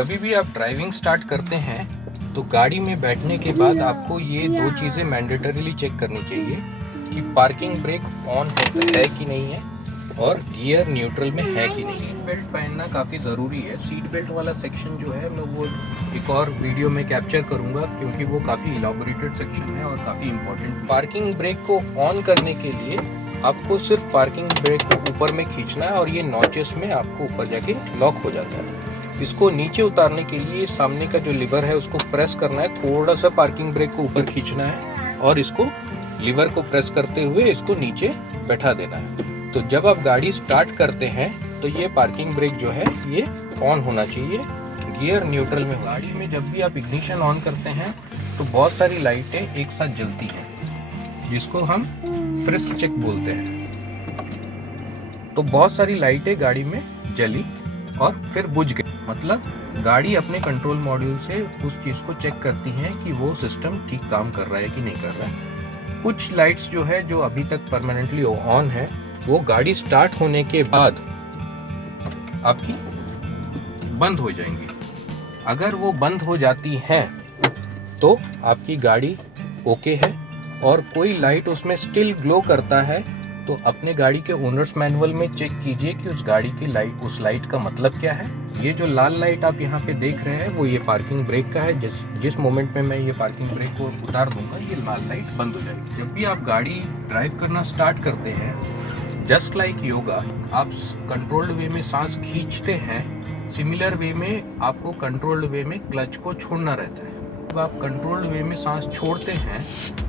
कभी भी आप ड्राइविंग स्टार्ट करते हैं तो गाड़ी में बैठने के बाद आपको ये दो चीज़ें मैंडेटरीली चेक करनी चाहिए कि पार्किंग ब्रेक ऑन है कि नहीं है और गियर न्यूट्रल में है कि नहीं। सीट बेल्ट पहनना काफ़ी ज़रूरी है। सीट बेल्ट वाला सेक्शन जो है मैं वो एक और वीडियो में कैप्चर करूँगा क्योंकि वो काफ़ी इलाबोरेटेड सेक्शन है और काफ़ी इम्पोर्टेंट। पार्किंग ब्रेक को ऑन करने के लिए आपको सिर्फ पार्किंग ब्रेक को ऊपर में खींचना है और ये नॉचेस में आपको ऊपर जाके लॉक हो जाता है। इसको नीचे उतारने के लिए सामने का जो लीवर है उसको प्रेस करना है, थोड़ा सा पार्किंग ब्रेक को ऊपर खींचना है और इसको लीवर को प्रेस करते हुए इसको नीचे बैठा देना है। तो जब आप गाड़ी स्टार्ट करते हैं तो ये पार्किंग ब्रेक जो है ये ऑन होना चाहिए, गियर न्यूट्रल में। गाड़ी में जब भी आप इग्निशन ऑन करते हैं तो बहुत सारी लाइटें एक साथ जलती हैं जिसको हम फ्रिस्क चेक बोलते हैं। तो बहुत सारी लाइटें गाड़ी में जली और फिर बुझ गई, मतलब गाड़ी अपने कंट्रोल मॉड्यूल से उस चीज़ को चेक करती है कि वो सिस्टम ठीक काम कर रहा है कि नहीं कर रहा है। कुछ लाइट्स जो है जो अभी तक परमानेंटली ऑन है वो गाड़ी स्टार्ट होने के बाद आपकी बंद हो जाएंगी। अगर वो बंद हो जाती हैं तो आपकी गाड़ी ओके है, और कोई लाइट उसमें स्टिल ग्लो करता है तो अपने गाड़ी के ओनर्स मैनुअल में चेक कीजिए कि उस गाड़ी की लाइट, उस लाइट का मतलब क्या है। ये जो लाल लाइट आप यहाँ पे देख रहे हैं वो ये पार्किंग ब्रेक का है। जिस मोमेंट में मैं ये पार्किंग ब्रेक को उतार दूंगा ये लाल लाइट बंद हो जाएगी। जब भी आप गाड़ी ड्राइव करना स्टार्ट करते हैं, जस्ट लाइक योगा, आप कंट्रोल्ड वे में सांस खींचते हैं, सिमिलर वे में आपको कंट्रोल्ड वे में क्लच को छोड़ना रहता है। जब आप कंट्रोल्ड वे में सांस छोड़ते हैं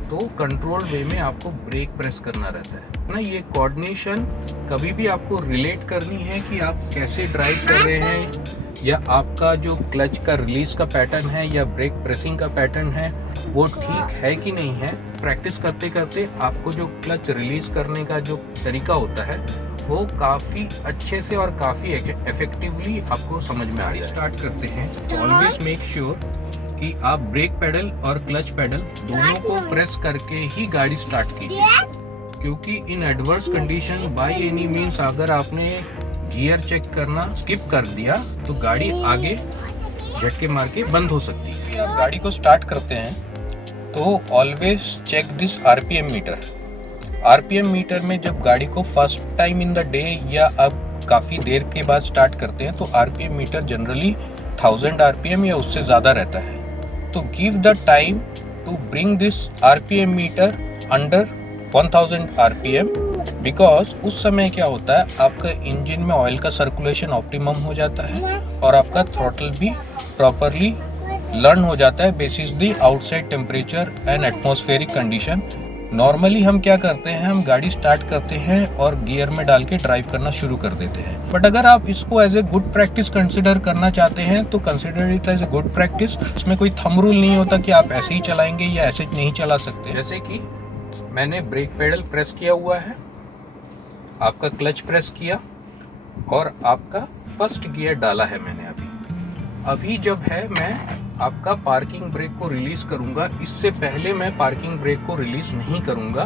तो कंट्रोल वे में आपको ब्रेक प्रेस करना रहता है ना। ये कोऑर्डिनेशन कभी भी आपको रिलेट करनी है कि आप कैसे ड्राइव कर रहे हैं, या आपका जो क्लच का रिलीज का पैटर्न है या ब्रेक प्रेसिंग का पैटर्न है वो ठीक है कि नहीं है। प्रैक्टिस करते करते आपको जो क्लच रिलीज करने का जो तरीका होता है वो काफ़ी अच्छे से और काफ़ी इफेक्टिवली आपको समझ में आ रहा है। स्टार्ट करते हैं, ऑलवेज मेक श्योर कि आप ब्रेक पेडल और क्लच पेडल दोनों को प्रेस करके ही गाड़ी स्टार्ट कीजिए, क्योंकि in adverse condition by any means अगर आपने गियर चेक करना स्किप कर दिया तो गाड़ी आगे झटके मार के बंद हो सकती है। आप गाड़ी को स्टार्ट करते हैं तो always check this RPM meter. RPM meter में जब गाड़ी को first time in the day या अब काफ़ी देर के बाद स्टार्ट करते हैं तो आरपीएम मीटर जनरली 1000 आरपीएम या उससे ज़्यादा रहता है। तो give the time to bring this RPM meter under 1000 RPM, because उस समय क्या होता है आपका इंजन में ऑयल का सर्कुलेशन ऑप्टिमम हो जाता है और आपका थ्रॉटल भी प्रॉपरली लर्न हो जाता है basis the outside temperature and atmospheric condition. Normally हम क्या करते हैं, हम गाड़ी स्टार्ट करते हैं और गियर में डाल के ड्राइव करना शुरू कर देते हैं। बट अगर आप इसको as a good practice consider करना चाहते हैं तो consider it as a good practice. इसमें कोई थंब रूल नहीं होता कि आप ऐसे ही चलाएंगे या ऐसे नहीं चला सकते। जैसे कि मैंने ब्रेक पेडल प्रेस किया हुआ है, आपका क्लच प्रेस किया और आपका फर्स्ट गियर डाला है मैंने अभी जब है मैं आपका पार्किंग ब्रेक को रिलीज करूंगा। इससे पहले मैं पार्किंग ब्रेक को रिलीज नहीं करूंगा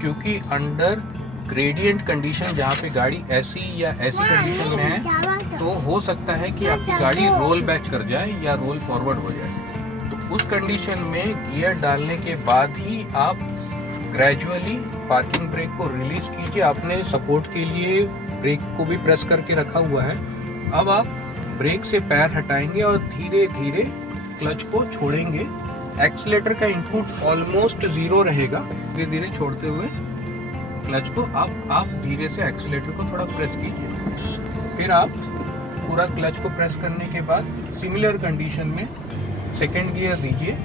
क्योंकि अंडर ग्रेडियंट कंडीशन जहाँ पे गाड़ी ऐसी या ऐसी कंडीशन में है तो हो सकता है कि आपकी गाड़ी रोल बैक कर जाए या रोल फॉरवर्ड हो जाए। तो उस कंडीशन में गियर डालने के बाद ही आप ग्रेजुअली पार्किंग ब्रेक को रिलीज कीजिए। आपने सपोर्ट के लिए ब्रेक को भी प्रेस करके रखा हुआ है। अब आप ब्रेक से पैर हटाएंगे और धीरे धीरे क्लच को छोड़ेंगे। एक्सीलेटर का इनपुट ऑलमोस्ट 0 रहेगा। धीरे धीरे छोड़ते हुए क्लच को आप धीरे से एक्सीलेटर को थोड़ा प्रेस कीजिए। फिर आप पूरा क्लच को प्रेस करने के बाद सिमिलर कंडीशन में सेकंड गियर दीजिए।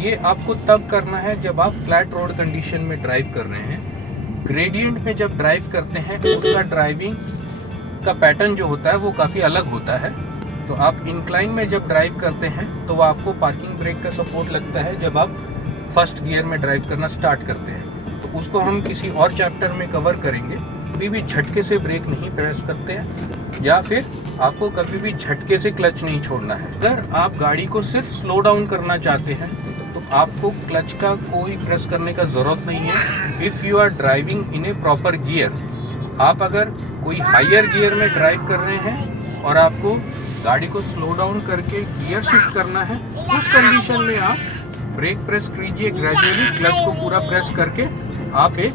ये आपको तब करना है जब आप फ्लैट रोड कंडीशन में ड्राइव कर रहे हैं। ग्रेडियंट में जब ड्राइव करते हैं उसका ड्राइविंग का पैटर्न जो होता है वो काफ़ी अलग होता है। तो आप इंक्लाइन में जब ड्राइव करते हैं तो वो आपको पार्किंग ब्रेक का सपोर्ट लगता है जब आप फर्स्ट गियर में ड्राइव करना स्टार्ट करते हैं। तो उसको हम किसी और चैप्टर में कवर करेंगे। कभी भी झटके से ब्रेक नहीं प्रेस करते हैं या फिर आपको कभी भी झटके से क्लच नहीं छोड़ना है। अगर आप गाड़ी को सिर्फ स्लो डाउन करना चाहते हैं तो आपको क्लच का कोई प्रेस करने का ज़रूरत नहीं है। If you are driving in a proper gear, आप अगर कोई हायर गियर में ड्राइव कर रहे हैं और आपको गाड़ी को स्लो डाउन करके गियर शिफ्ट करना है। उस कंडीशन में आप ब्रेक प्रेस कीजिए ग्रेजुअली, क्लच को पूरा प्रेस करके आप एक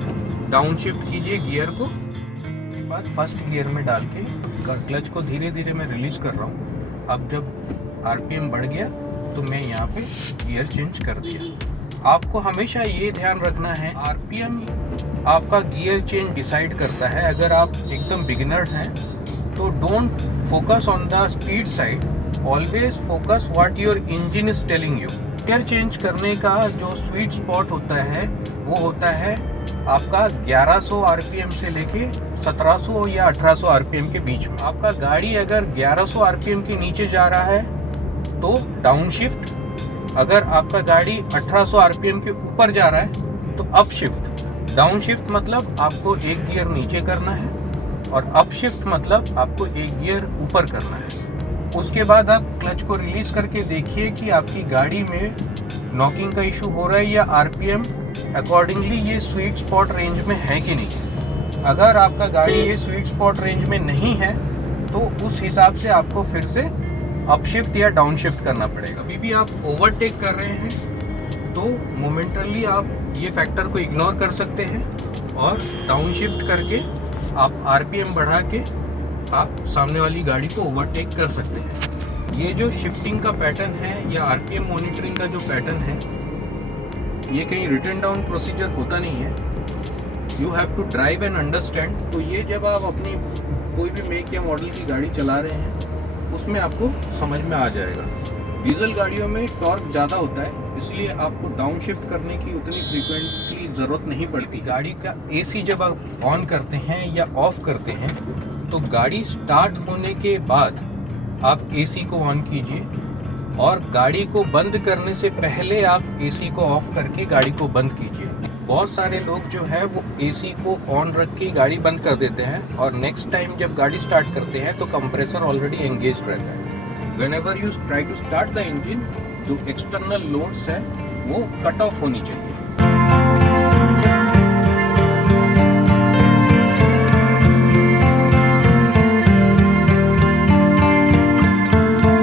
डाउन शिफ्ट कीजिए गियर को। उसके बाद फर्स्ट गियर में डाल के क्लच को धीरे धीरे मैं रिलीज कर रहा हूँ। अब जब आरपीएम बढ़ गया तो मैं यहाँ पे गियर चेंज कर दिया। आपको हमेशा ये ध्यान रखना है, आरपीएम आपका गियर चेंज डिसाइड करता है। अगर आप एकदम बिगिनर हैं तो don't focus on the speed side, always focus what your engine is telling you. Gear change करने का जो स्वीट स्पॉट होता है वो होता है आपका 1100 आरपीएम से लेके 1700 या 1800 आरपीएम के बीच में। आपका गाड़ी अगर 1100 आरपीएम के नीचे जा रहा है तो डाउन शिफ्ट, अगर आपका गाड़ी 1800 आरपीएम के ऊपर जा रहा है तो अप शिफ्ट। डाउन शिफ्ट मतलब आपको एक गियर नीचे करना है और अप शिफ्ट मतलब आपको एक गियर ऊपर करना है। उसके बाद आप क्लच को रिलीज करके देखिए कि आपकी गाड़ी में नॉकिंग का इशू हो रहा है या आरपीएम अकॉर्डिंगली ये स्वीट स्पॉट रेंज में है कि नहीं। अगर आपका गाड़ी ये स्वीट स्पॉट रेंज में नहीं है तो उस हिसाब से आपको फिर से अप शिफ्ट या डाउन शिफ्ट करना पड़ेगा। अभी भी आप ओवरटेक कर रहे हैं तो मोमेंटली आप ये फैक्टर को इग्नोर कर सकते हैं और डाउन शिफ्ट करके आप आरपीएम बढ़ा के आप सामने वाली गाड़ी को ओवरटेक कर सकते हैं। ये जो शिफ्टिंग का पैटर्न है या आरपीएम मॉनिटरिंग का जो पैटर्न है, ये कहीं रिटन डाउन प्रोसीजर होता नहीं है। You have to drive and understand. तो ये जब आप अपनी कोई भी मेक या मॉडल की गाड़ी चला रहे हैं उसमें आपको समझ में आ जाएगा। डीजल गाड़ियों में टॉर्क ज़्यादा होता है, इसलिए आपको डाउन शिफ्ट करने की उतनी फ्रीक्वेंटली ज़रूरत नहीं पड़ती। गाड़ी का एसी जब आप ऑन करते हैं या ऑफ करते हैं तो गाड़ी स्टार्ट होने के बाद आप एसी को ऑन कीजिए और गाड़ी को बंद करने से पहले आप एसी को ऑफ करके गाड़ी को बंद कीजिए। बहुत सारे लोग जो है वो एसी को ऑन रख के गाड़ी बंद कर देते हैं और नेक्स्ट टाइम जब गाड़ी स्टार्ट करते हैं तो कंप्रेसर ऑलरेडी एंगेज रहता है। Whenever you try to start the engine, जो एक्सटर्नल लोड्स है वो कट ऑफ होनी चाहिए।